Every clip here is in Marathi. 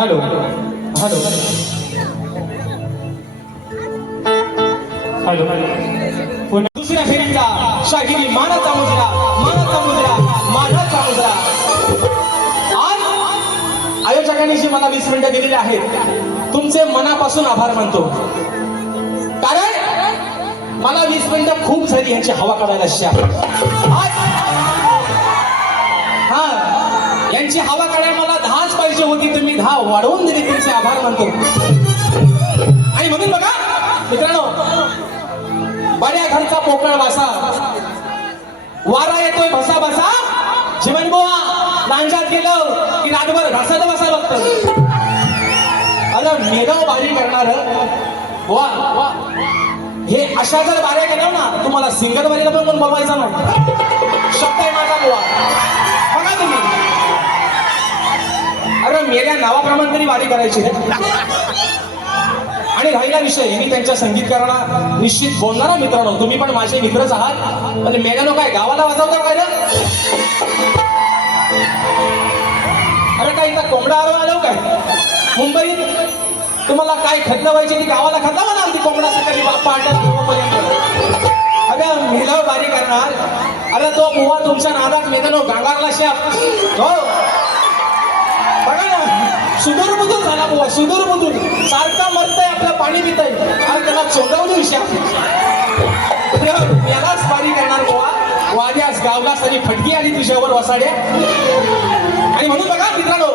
Hello. Hello. Hello. पुन्हा दुसऱ्या फेरीचा शागिरी मानाचा मुजरा मानाचा मुजरा मानाचा मुजरा. आज आयोजकांनी जी मला वीस मिनिटं दिलेली आहेत. तुमचे मनापासून आभार मानतो. कारण मला वीस मिनिटं खूप झाली ह्याची हवा काढायला अशी आहे. आज हा. यांची हवा काढायला मला दहाच पाहिजे होती. तुम्ही दहा वाढवून दिली. तुमचे आभार मानतो. आणि म्हणून बघा मित्रांनो बऱ्या घरचा पोकळ वासा. वारा येतोय भसा भसा. जीवन गोवा. लांजात गेलं की रातभर घासत बसा बघत अरे मेगाव बारी करणार. वा वा हे अशा जर बाऱ्या केल्या ना तुम्हाला सिंगल बारीला पण बनवायचा नाही. शब्द आहे माझा बुवा अरे मेल्या नावाप्रमाणे तरी वारी करायची. आणि राहिला विषय मी त्यांच्या संगीतकारांना निश्चित बोलणारा मित्रांनो तुम्ही पण माझे मित्रच आहात. आणि मेल्यानो काय गावाला वाजवता काय अरे काय इथं कोंबडा आरो आलो हो काय? मुंबईत तुम्हाला काय खतलं व्हायचे ती गावाला खतला म्हणा ती कोंबडा सकाळी बाप पाहतात अगं मेलाव बारी करणार. अरे तो मुवा तुमच्या नादात मेदनो गांगारला शाप हो. सुदूर बुदूर झाला बुवा सुदूर बुदूर सारखा मरताय आपलं पाणी पिताय आणि त्याला चोंडवली विषया यालाच पाणी करणार बुवा. वाद्यास गावलास आणि फटकी आली तुझ्यावर वसाड्या आणि म्हणून बघा मित्रांनो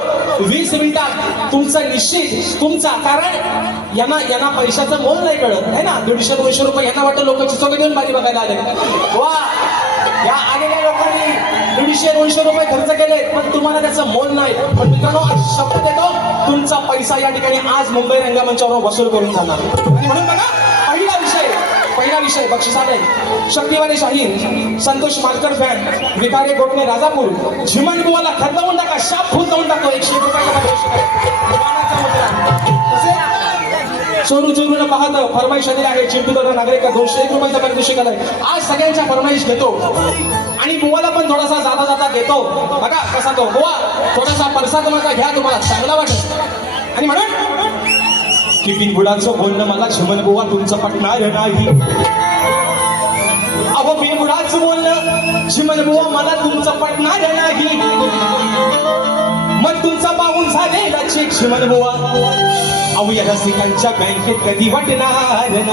वीस मिनिटात तुमचा निश्चित तुमचा कारण यांना यांना पैशाचं मोल नाही कळत आहे ना? दीडशे दोनशे रुपये यांना वाटतं लोक चिचोके देऊन बाजी बघायला आले. वा या आलेल्या दीडशे दोनशे रुपये खर्च केले पण तुम्हाला त्याचं मोल नाही. पण मित्रांनो शब्द देतो तुमचा पैसा या ठिकाणी आज मुंबई रंगमंचावर वसूल करून जाणार. म्हणून बघा पहिला विषय पहिला विषय बक्षिसाने शक्तिवाणी शाहीर संतोष मालकर फॅन विकारे गोटणे राजापूर झिमन बुवाला खतलावून टाका शाप फुल जाऊन टाको एकशे एक रुपयाचा चोरू चोरून पाहत फरमाईश आलेली आहे चिंटू दादा नागरिक दोनशे एक रुपयाचा पारितोषिक आलाय आज सगळ्यांच्या फरमाईश घेतो. आणि बुवाला पण थोडासा जाता जाता घेतो. बघा कसा तो बुवा थोडासा परसाद तुम्हाला घ्या तुम्हाला चांगला वाटत आणि म्हणून की बिनबुडाचं बोलणं मला झमन बुवा तुमचं पटणार नाही. अहो बिनबुडाचं बोलणं शिमन बुवा मला तुमचं पटणार नाही. मग तुमचा पाहून झाले चेक शिमन बुवा अहो या रसिकांच्या बँकेत कधी वाटणार नाही.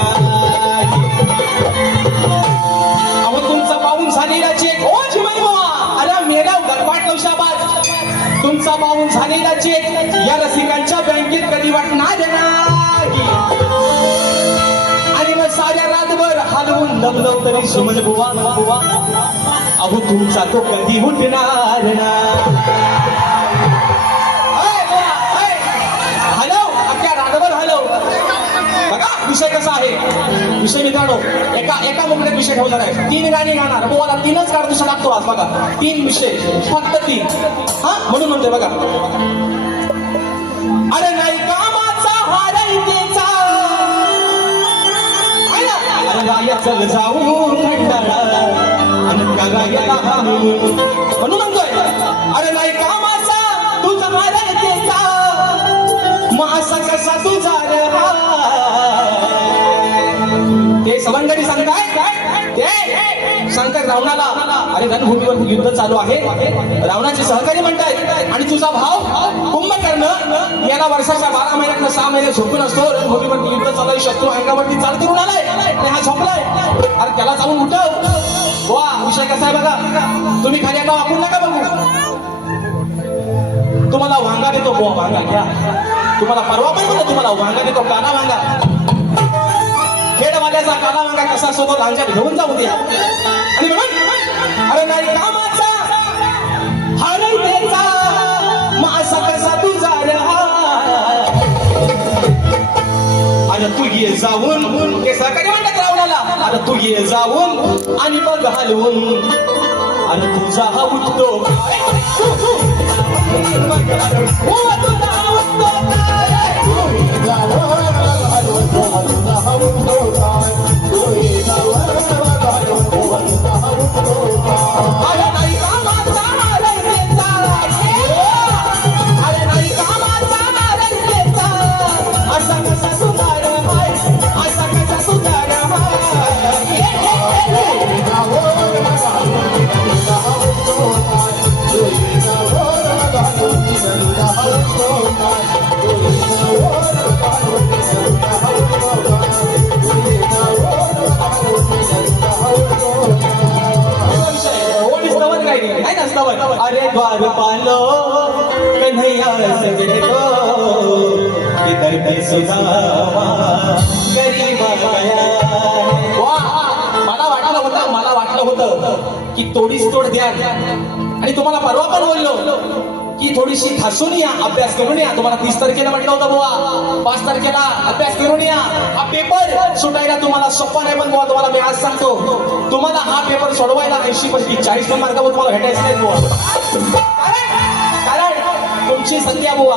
अहो तुमचा पाहून झालेला चेक ओ शिमन बुवा अरे मेरा तुमचा पाहून झालेला चेक या रसिकांच्या बँकेत कधी वाटणार नाही आणि मग साऱ्या रातभर हलवून लपलव तरी सुमन बुवा बुवा अहो तुमचा तो कधी उठणार ना. हॅलो अख्ख्या रातभर हलव बघा विषय कसा आहे? विषय मित्रांनो एका एका मुकड्यात विषय ठेवला आहे तीन गाणी गाणार. बुवाला तीनच काढतो लागतो आज बघा. तीन विषय. फक्त तीन. हा? म्हणून म्हणतोय बघा. अरे नाही कामाचा हारायचा अरे चल जाऊ खंडाळा. आणि त्या रायाला म्हणून म्हणतोय. ते सवंगडी सांगताय काय ते सांगताय रावणाला अरे रणभूमीवर युद्ध चालू आहे. रावणाचे सहकारी म्हणतायत. आणि तुझा भाव कुंभकर्ण याला वर्षाच्या बारा महिन्यात सहा महिने झोपून असतो. रणभूमीवर युद्ध चालू आहे, शत्रू अंगावरती चाल करून आलाय. आणि हा झोपलाय. अरे त्याला जाऊन उठव. वा विषय कसा आहे बघा. तुम्ही खाली आता वापरू नका बघू. तुम्हाला वांगा देतो वांगा घ्या. तुम्हाला परवा पण म्हणतो तुम्हाला वांगा देतो काना वांगा. खेडवाल्याचा काला वांगा कसा सोबत अंगात घेऊन जाऊ द्या आणि म्हणून अरे नाही कामाचा हरवतेचा मासा कसा तुझा अरे तू ये जाऊन हे सहकारी म्हणतात रावणाला अरे तू ये जाऊन आणि बघ हलवून अरे तुझा हा उठतो. काय? हो, तुझा थोडीशी खासून या. अभ्यास करून या. तुम्हाला तीस तारखेला म्हटलं होतं बुवा. पाच तारखेला अभ्यास करून या. हा पेपर सुटायला तुम्हाला सोपा नाही पण बुवा तुम्हाला मी आज सांगतो. तुम्हाला हा पेपर सोडवायला ऐंशी पैकी चाळीस मार्कावर तुम्हाला भेटायचं नाही बुवा. तुमची सध्या बुवा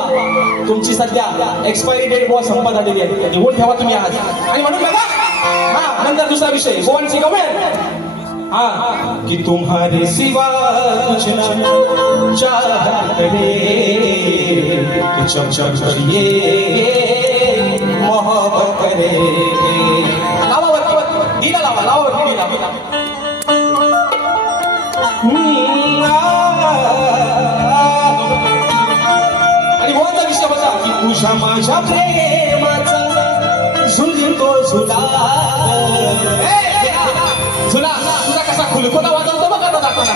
तुमची सध्या एक्सपायरी डेट बुवा संपत आलेली आहे. निघून ठेवा तुम्ही आज. आणि म्हणून बघा हा नंतर दुसरा विषय. गोवांची गव्हर्नमेंट हाँ कि तुम्हारे सिवा कुछ न चाहते तो चम चम करिए मोहब्बत करे लावा वरती दिला लावा लावा वरती दिला हम्म, आणि गोवांचा विषय होता की तुझ्या माझ्या प्रेमाचा झुलतो झुला ए, तुझा कसा खुलखुला वाजवतो बघा तो जाताना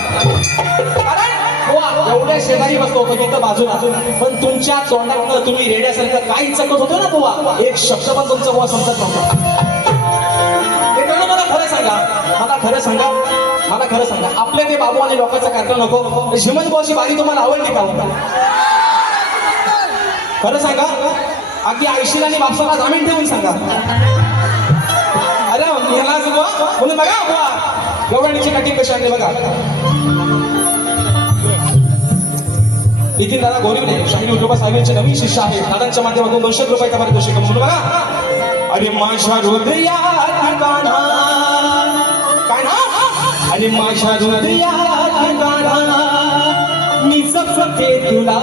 वा, एवढ्या शेजारी बसतो होतो तिथं बाजूला. पण तुमच्या तोंडात तुम्ही रेड्यासारखं काही चकत होतो ना बुवा? एक शब्द पण तुमचा बुवा समजत नव्हता. ते मला खरं सांगा? मला खरं सांगा? मला खरं सांगा. आपल्या ते बाबू आणि लोकांचा कार्यक्रम नको. श्रीमंत भाऊची बारी तुम्हाला आवडली का? खरं सांगा? अगदी आयशीला आणि बापसाला जामीन ठेवून सांगा. म्हणून बघा आपला गवळणीची कटिंग कशी आणली बघा. नितीन दादा गोरिवले शाहीर युट्यूबर साहेबांचे नवीन शिष्य आहे. दादांच्या माध्यमातून दोनशे रुपयाचा पारितोषिक म्हणून बघा. अरे माझ्या हृदयात गाणा. गाणा अरे माझ्या हृदयात गाणा. मी सपते तुला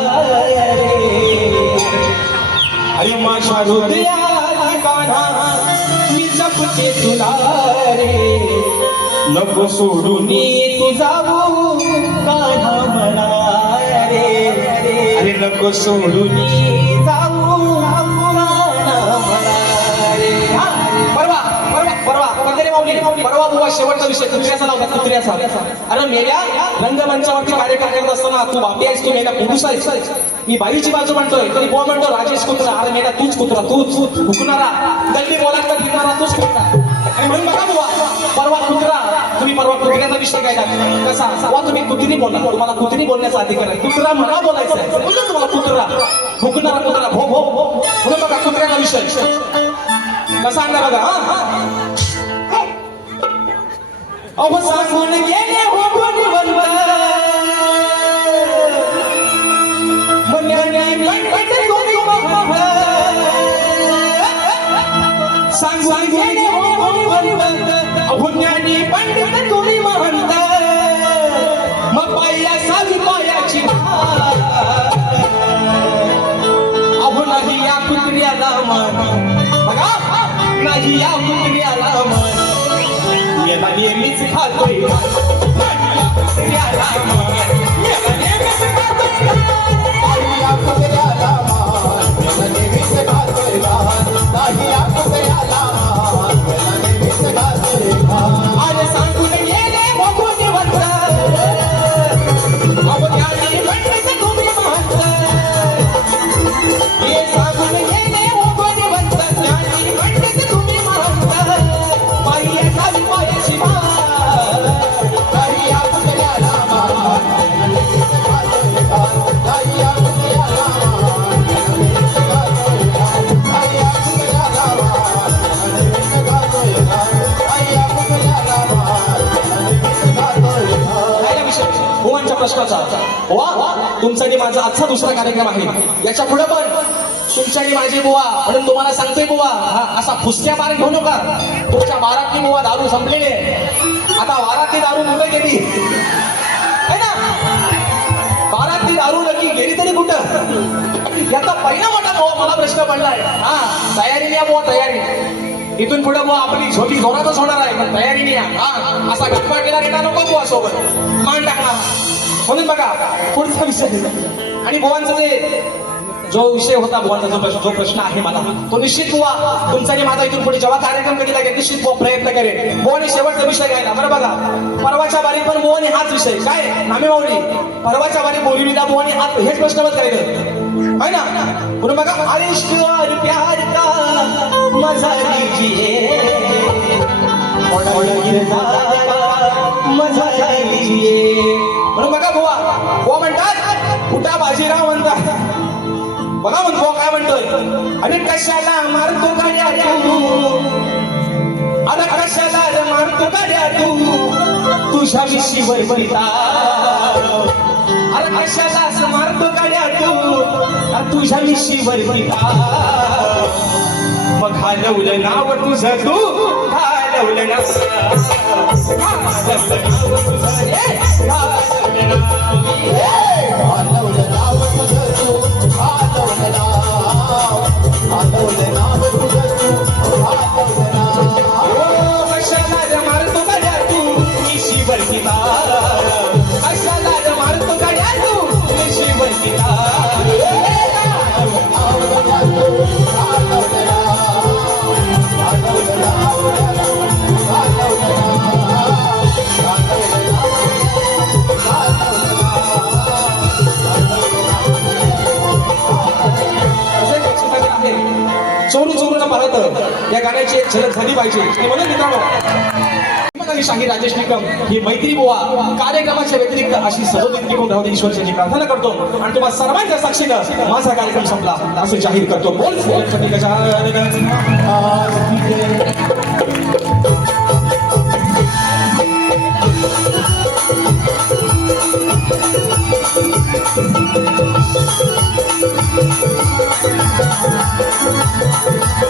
अरे माझ्या हृदयात गाणा. मी सपते तुला नको सोडून तू जाऊ काढा मला रे? अरे नको सोडून. जाऊ हा, परवा परवा परवा वगैरे माऊली परवा बुवा शेवटचा विषय कुत्र्याचा लावता कुत्र्याचा अरे मेल्या रंगमंचावरती कार्यक्रम करत असताना तू बापी आहेस तू मेला पुरुष आहेस. मी बाईची बाजू म्हणतोय तरी बुवा म्हणतो राजेश कुत्रा. अरे मेला तूच कुत्रा तूच. हुकणारा. गल्ली बोलात फिरणारा तूच कुत्रा आणि म्हणून बघा बुवा परवा कुत्रा तुम्ही विषय काय टाकला कसा? बुवा तुम्ही कुत्री बोला. तुम्हाला कुत्री बोलण्याचा अधिकार आहे. कुत्रा म्हणा बोलायचा आहे. बोललो तुम्हाला कुत्रा. हुकणारा कुत्रा. भो भो भो. म्हणून बघा कुत्र्याचा विषय. कसा आणला बघा अहो सांगून गेले हो कोणी सांगून गेले हो कोणी म्हणत अहो ज्ञानी पंडित कुत्र्याला मन बघा नाही या कुत्र्याला मन मेला नेहमीच खातोय. कुत्र्याला मान वा तुमचा आणि माझा आजचा दुसरा कार्यक्रम आहे. याच्यापुढे पण तुमच्या आणि माझी बुवा म्हणून तुम्हाला सांगते बुवा हा असा फुसक्या मार घेऊ नका. तुमच्या बारातली बुवा दारू संपलेली आहे. आता वारातली दारू मुलं गेली? है ना? बारातली दारू नक्की गेली तरी कुठं? याचा पहिला मोठा बुवा मला प्रश्न पडलाय. हा तयारी या बुवा तयारी. इथून पुढे बुवा आपली छोटी जोरातच होणार आहे पण तयारीने या. हा असा गप्पा केला रेटा नको बुवा सोबत. मान टाकणार. म्हणून बघा पुढचा विषय आणि बोवांचा जे जो विषय होता बोवांचा जो प्रश्न जो प्रश्न आहे मला तो निश्चित बुवा तुमचा आणि माझा इथून पुढे जेव्हा कार्यक्रम कधी लागेल निश्चित बुवा प्रयत्न करेल बोवाने शेवटचा विषय घ्यायला बरं बघा. परवाच्या बारी पण बोवाने हाच विषय. काय? नामे माऊली परवाच्या बारी बोलविला बोवाने हाच हेच प्रश्न मत करायचं. आहे ना? म्हणून बघा आयुष्य प्यार का मजा लीजिए? मजा लीजिए. म्हणून बघा बुवा बुवा म्हणतात कुठा बाजीराव म्हणतात बघा म्हणतो काय म्हणतोय आणि कशाला मारतो गाड्या तू अरे कशाला मारतो गाड्या तू तुझ्या विशीवर बलिता अरे कशाला मारतो गाड्या तू अरे तुझ्या विशीवर बलिता मग घालवलं नाव तुझं तू घालवलं नाव Oh, झलक झाली पाहिजे. म्हणून मित्रांनो शाही राजेश निकम ही मैत्री बुवा कार्यक्रमाच्या व्यतिरिक्त अशी सहभागी निघून राहू ईश्वरची प्रार्थना करतो. आणि तुम्हाला सर्वांच्या साक्षीनं माझा कार्यक्रम संपला. असं जाहीर करतो. बोल Thank